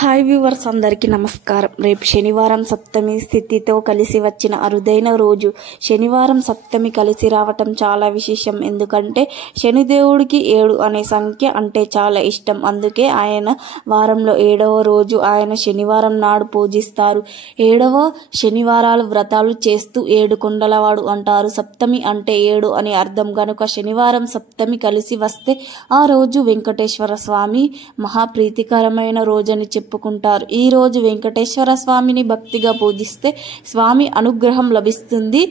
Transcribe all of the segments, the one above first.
Hi viewers, అందరికీ నమస్కారం. రేపు శనివారం సప్తమి స్థితితో కలిసి వచ్చిన అరుదైన రోజు. శనివారం సప్తమి కలిసి రావటం చాలా విశేషం. ఎందుకంటే శనిదేవుడికి 7 అనే సంఖ్య అంటే చాలా ఇష్టం. అందుకే ఆయన వారంలో 7వ రోజు ఆయన శనివారం నాడు పూజిస్తారు. 7వ శనివారాలు వ్రతాలు చేస్తూ 7 కొండలవాడు అంటారు. సప్తమి అంటే 7 అని అర్థం కనుక శనివారం సప్తమి కలిసి వస్తే ఆ రోజు వెంకటేశ్వర స్వామి మహాప్రీతికరమైన రోజని చెప్పుకుంటారు. ఈ రోజు వెంకటేశ్వర స్వామిని భక్తిగా పూజిస్తే స్వామి అనుగ్రహం లభిస్తుంది.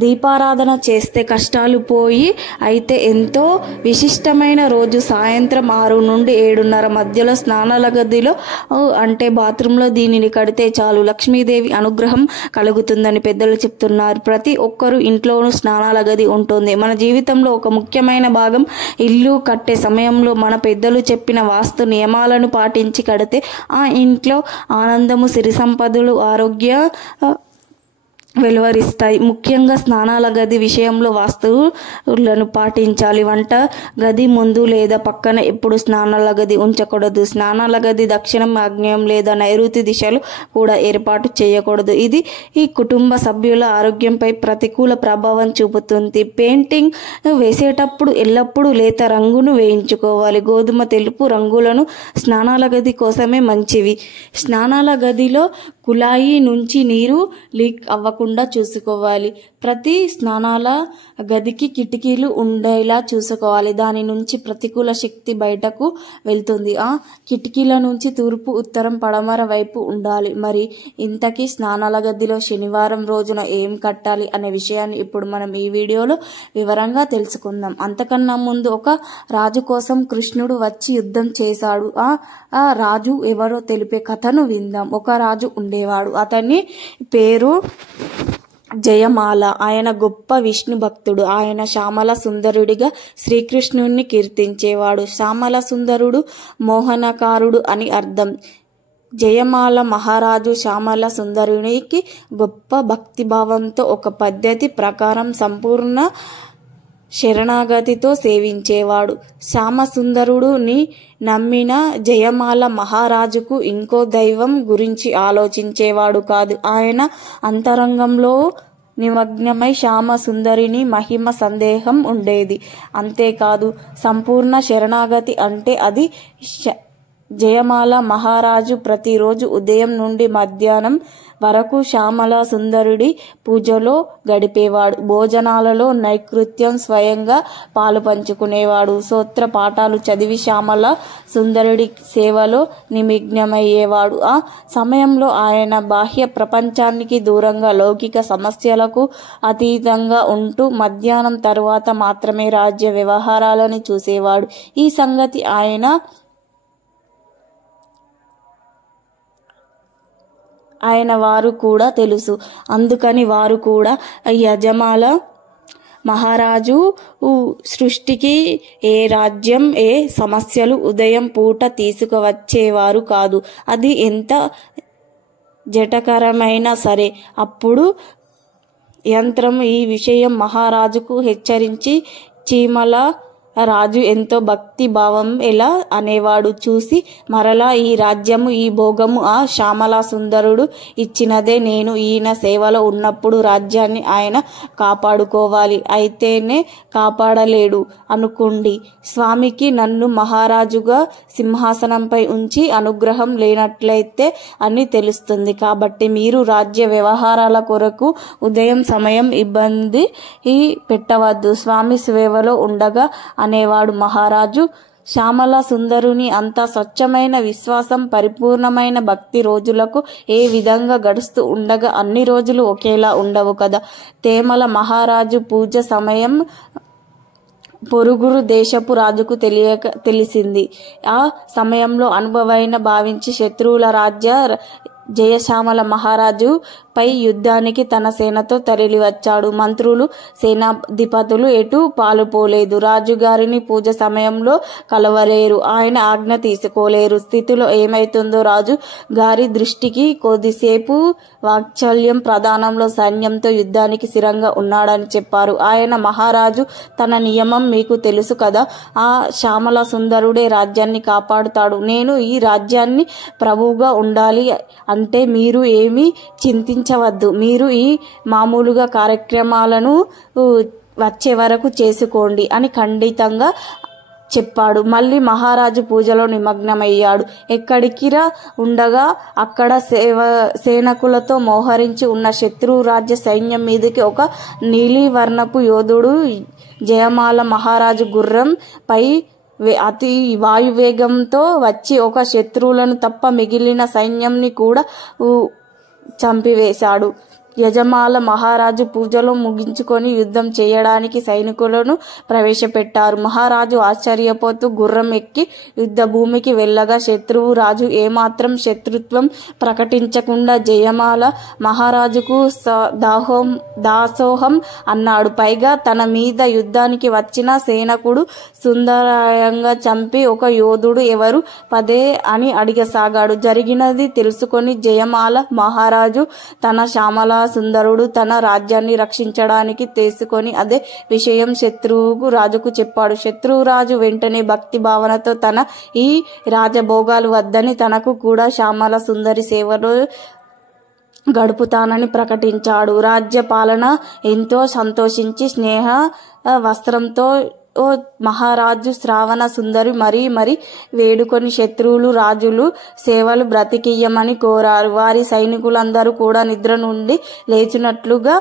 దీపారాధన చేస్తే కష్టాలు పోయి. అయితే ఎంతో విశిష్టమైన రోజు. సాయంత్రం 6 నుండి 7:30 మధ్యలో స్నానాల గదిలో అంటే బాత్రూంలో దీనిని కడితే చాలు లక్ష్మీదేవి అనుగ్రహం కలుగుతుందని పెద్దలు చెప్తున్నారు. ప్రతి ఒక్కరూ ఇంట్లోనూ స్నానాల గది ఉంటుంది. మన జీవితంలో ఒక ముఖ్యమైన భాగం. ఇల్లు కట్టే సమయంలో మన పెద్దలు చెప్పిన వాస్తు నియమాలను పాటించి కడితే ఆ ఇంట్లో ఆనందము, సిరి సంపదలు, ఆరోగ్య వెలువరిస్తాయి. ముఖ్యంగా స్నానాల గది విషయంలో వాస్తువులను పాటించాలి. వంట గది ముందు లేదా పక్కన ఎప్పుడు స్నానాల గది ఉంచకూడదు. స్నానాల గది దక్షిణం, ఆగ్నేయం లేదా నైరుతి దిశలో కూడా ఏర్పాటు చేయకూడదు. ఇది ఈ కుటుంబ సభ్యుల ఆరోగ్యంపై ప్రతికూల ప్రభావం చూపుతుంది. పెయింటింగ్ వేసేటప్పుడు ఎల్లప్పుడూ లేత రంగును వేయించుకోవాలి. గోధుమ, తెలుపు రంగులను స్నానాల గది కోసమే మంచివి. స్నానాల గదిలో కుళాయి నుంచి నీరు లీక్ అవ్వకుండా చూసుకోవాలి. ప్రతి స్నానాల గదికి కిటికీలు ఉండేలా చూసుకోవాలి. దాని నుంచి ప్రతికూల శక్తి బయటకు వెళ్తుంది. ఆ కిటికీల నుంచి తూర్పు, ఉత్తరం, పడమర వైపు ఉండాలి. మరి ఇంతకీ స్నానాల గదిలో శనివారం రోజున ఏం కట్టాలి అనే విషయాన్ని ఇప్పుడు మనం ఈ వీడియోలో వివరంగా తెలుసుకుందాం. అంతకన్నా ముందు ఒక రాజు కోసం కృష్ణుడు వచ్చి యుద్ధం చేశాడు. ఆ రాజు ఎవరో తెలిపే కథను విందాం. ఒక రాజు ఉండేవాడు. అతని పేరు జయమాల. ఆయన గొప్ప విష్ణు భక్తుడు. ఆయన శ్యామల సుందరుడిగా శ్రీకృష్ణుణ్ణి కీర్తించేవాడు. శ్యామల సుందరుడు మోహనకారుడు అని అర్థం. జయమాల మహారాజు శ్యామల సుందరునికి గొప్ప భక్తిభావంతో ఒక పద్ధతి ప్రకారం సంపూర్ణ శరణాగతితో సేవించేవాడు. శ్యామసుందరుడుని నమ్మిన జయమాల మహారాజుకు ఇంకో దైవం గురించి ఆలోచించేవాడు కాదు. ఆయన అంతరంగంలో నిమగ్నమై శ్యామసుందరిని మహిమ సందేహం ఉండేది. అంతేకాదు, సంపూర్ణ శరణాగతి అంటే అది. జయమాల మహారాజు ప్రతిరోజు ఉదయం నుండి మధ్యాహ్నం వరకు శ్యామల సుందరుడి పూజలో గడిపేవాడు. భోజనాలలో నైకృత్యం స్వయంగా పాలు పంచుకునేవాడు. స్తోత్ర పాఠాలు చదివి శ్యామల సుందరుడి సేవలో నిమగ్నమయ్యేవాడు. ఆ సమయంలో ఆయన బాహ్య ప్రపంచానికి దూరంగా లౌకిక సమస్యలకు అతీతంగా ఉంటూ మధ్యాహ్నం తరువాత మాత్రమే రాజ్య వ్యవహారాలను చూసేవాడు. ఈ సంగతి ఆయన వారు కూడా తెలుసు. అందుకని వారు కూడా యజమాల మహారాజు సృష్టికి ఏ రాజ్యం, ఏ సమస్యలు ఉదయం పూట తీసుకువచ్చేవారు కాదు. అది ఎంత జటకరమైనా సరే. అప్పుడు యంత్రం ఈ విషయం మహారాజుకు హెచ్చరించి చీమల రాజు ఎంతో భక్తి భావం ఎలా అనేవాడు. చూసి మరలా ఈ రాజ్యము, ఈ భోగము ఆ శ్యామల సుందరుడు ఇచ్చినదే. నేను ఈయన సేవలో ఉన్నప్పుడు రాజ్యాన్ని ఆయన కాపాడుకోవాలి. అయితేనే కాపాడలేడు అనుకోండి. స్వామికి నన్ను మహారాజుగా సింహాసనంపై ఉంచి అనుగ్రహం లేనట్లయితే అని తెలుస్తుంది. కాబట్టి మీరు రాజ్య వ్యవహారాల కొరకు ఉదయం సమయం ఇబ్బంది పెట్టవద్దు. స్వామి సేవలో ఉండగా అనేవాడు మహారాజు. శ్యామల సుందరుని అంత స్వచ్ఛమైన విశ్వాసం, పరిపూర్ణమైన భక్తి రోజులకు ఏ విధంగా గడుస్తూ ఉండగా అన్ని రోజులు ఒకేలా ఉండవు కదా. తేమల మహారాజు పూజ సమయం పొరుగురు దేశపు రాజుకు తెలిసింది. ఆ సమయంలో అనుభవైన భావించి శత్రువుల రాజ్య జయశ్యామల మహారాజు పై యుద్ధానికి తన సేనతో తరలివచ్చాడు. మంత్రులు సేనాధిపతులు ఎటు పాలుపోలేదు. రాజుగారిని పూజ సమయంలో కలవలేరు. ఆయన ఆజ్ఞ తీసుకోలేరు. స్థితిలో ఏమైతుందో రాజు గారి దృష్టికి కొద్దిసేపు వాత్సల్యం ప్రధానంలో సైన్యంతో యుద్ధానికి సిరంగా ఉన్నాడని చెప్పారు. ఆయన మహారాజు, తన నియమం మీకు తెలుసు కదా, ఆ శ్యామల సుందరుడే రాజ్యాన్ని కాపాడుతాడు. నేను ఈ రాజ్యాన్ని ప్రభువుగా ఉండాలి అంటే మీరు ఏమీ చింతించవద్దు. మీరు ఈ మామూలుగా కార్యక్రమాలను వచ్చే వరకు చేసుకోండి అని ఖండితంగా చెప్పాడు. మళ్ళీ మహారాజు పూజలో నిమగ్నమయ్యాడు. ఎక్కడికిరా ఉండగా అక్కడ సేనకులతో మోహరించి ఉన్న శత్రు రాజ్య సైన్యం మీదకి ఒక నీలివర్ణపు యోధుడు జయమాల మహారాజు గుర్రం పై అతి వాయువేగంతో వచ్చి ఒక శత్రువులను తప్ప మిగిలిన సైన్యంని కూడా చంపివేశాడు. యజమాల మహారాజు పూజలు ముగించుకొని యుద్ధం చేయడానికి సైనికులను ప్రవేశపెట్టారు. మహారాజు ఆశ్చర్యపోతూ గుర్రం ఎక్కి యుద్ధ భూమికి వెళ్ళగా శత్రువు రాజు ఏమాత్రం శత్రుత్వం ప్రకటించకుండా జయమాల మహారాజుకు దాసోహం అన్నాడు. పైగా తన మీద యుద్ధానికి వచ్చిన సేనకుడు సుందరంగా చంపి ఒక యోధుడు ఎవరు పదే అని అడిగసాగాడు. జరిగినది తెలుసుకొని జయమాల మహారాజు తన శ్యామల సుందరుడు తన రాజ్యాన్ని రక్షించడానికి తీసుకొని అదే విషయం శత్రువు రాజుకు చెప్పాడు. శత్రువు రాజు వెంటనే భక్తి భావనతో తన ఈ రాజభోగాలు వద్దని తనకు కూడా శ్యామల సుందరి సేవలో గడుపుతానని ప్రకటించాడు. రాజ్య పాలన ఎంతో సంతోషించి స్నేహ వస్త్రంతో మహారాజు శ్రావణ సుందరి మరీ వేడుకొని శత్రువులు రాజులు సేవలు బ్రతికియ్యమని కోరారు. వారి సైనికులందరూ కూడా నిద్ర నుండి లేచినట్లుగా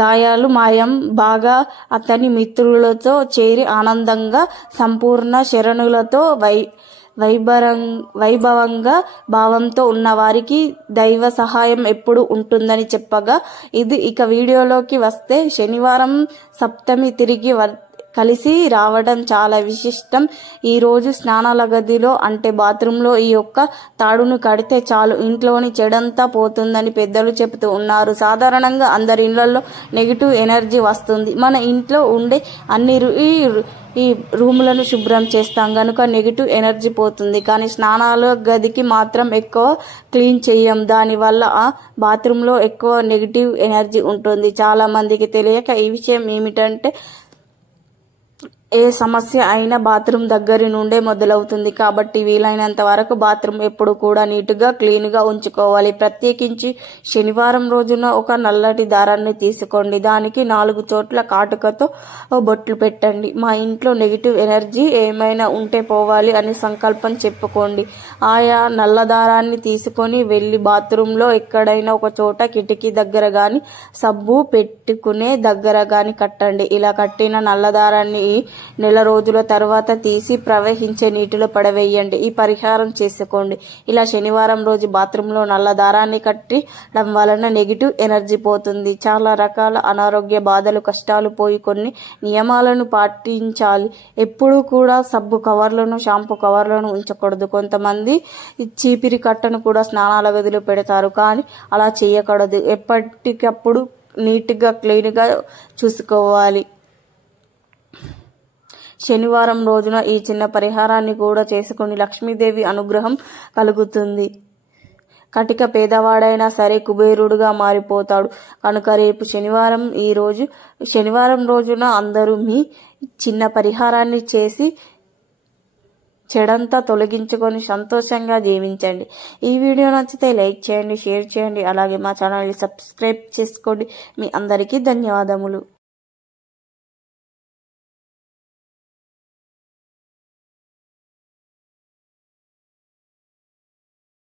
గాయాలు మాయం బాగా అతని మిత్రులతో చేరి ఆనందంగా సంపూర్ణ శరణులతో వైభవంగా భావంతో ఉన్న వారికి దైవ సహాయం ఎప్పుడు ఉంటుందని చెప్పగా, ఇది ఇక వీడియోలోకి వస్తే శనివారం సప్తమి తిరిగి కలిసి రావడం చాలా విశిష్టం. ఈ రోజు స్నానాల గదిలో అంటే బాత్రూంలో ఈ యొక్క తాడును కడితే చాలు ఇంట్లోని చెడంతా పోతుందని పెద్దలు చెబుతూ ఉన్నారు. సాధారణంగా అందరి ఇళ్లలో నెగిటివ్ ఎనర్జీ వస్తుంది. మన ఇంట్లో ఉండే అన్ని ఈ రూములను శుభ్రం చేస్తాం గనుక నెగిటివ్ ఎనర్జీ పోతుంది. కానీ స్నానాల గదికి మాత్రం ఎక్కువ క్లీన్ చేయం. దానివల్ల ఆ బాత్రూంలో ఎక్కువ నెగిటివ్ ఎనర్జీ ఉంటుంది. చాలా మందికి తెలియక ఈ విషయం ఏమిటంటే, ఏ సమస్య అయినా బాత్రూమ్ దగ్గరి నుండే మొదలవుతుంది. కాబట్టి వీలైనంత వరకు బాత్రూమ్ ఎప్పుడు కూడా నీట్గా క్లీన్గా ఉంచుకోవాలి. ప్రత్యేకించి శనివారం రోజున ఒక నల్లటి దారాన్ని తీసుకోండి. దానికి 4 చోట్ల కాటుకతో బొట్లు పెట్టండి. మా ఇంట్లో నెగిటివ్ ఎనర్జీ ఏమైనా ఉంటే పోవాలి అని సంకల్పం చెప్పుకోండి. ఆయా నల్ల దారాన్ని తీసుకొని వెళ్ళి బాత్రూంలో ఎక్కడైనా ఒక చోట కిటికీ దగ్గర గాని సబ్బు పెట్టుకునే దగ్గర గాని కట్టండి. ఇలా కట్టిన నల్ల దారాన్ని నెల రోజుల తర్వాత తీసి ప్రవహించే నీటిలో పడవేయండి. ఈ పరిహారం చేసుకోండి. ఇలా శనివారం రోజు బాత్రూంలో నల్ల దారాన్ని కట్టడం వలన నెగిటివ్ ఎనర్జీ పోతుంది. చాలా రకాల అనారోగ్య బాధలు కష్టాలు పోయి కొన్ని నియమాలను పాటించాలి. ఎప్పుడూ కూడా సబ్బు కవర్లను షాంపూ కవర్లను ఉంచకూడదు. కొంతమంది చీపిరి కట్టను కూడా స్నానాల గదిలో పెడతారు. కానీ అలా చేయకూడదు. ఎప్పటికప్పుడు నీట్గా క్లీన్గా చూసుకోవాలి. శనివారం రోజున ఈ చిన్న పరిహారాన్ని కూడా చేసుకుని లక్ష్మీదేవి అనుగ్రహం కలుగుతుంది. కటిక పేదవాడైనా సరే కుబేరుడుగా మారిపోతాడు. కనుక రేపు శనివారం రోజున అందరూ మీ చిన్న పరిహారాన్ని చేసి చెడంతా తొలగించుకొని సంతోషంగా జీవించండి. ఈ వీడియో నచ్చితే లైక్ చేయండి, షేర్ చేయండి. అలాగే మా ఛానల్ని సబ్స్క్రైబ్ చేసుకోండి. మీ అందరికీ ధన్యవాదములు.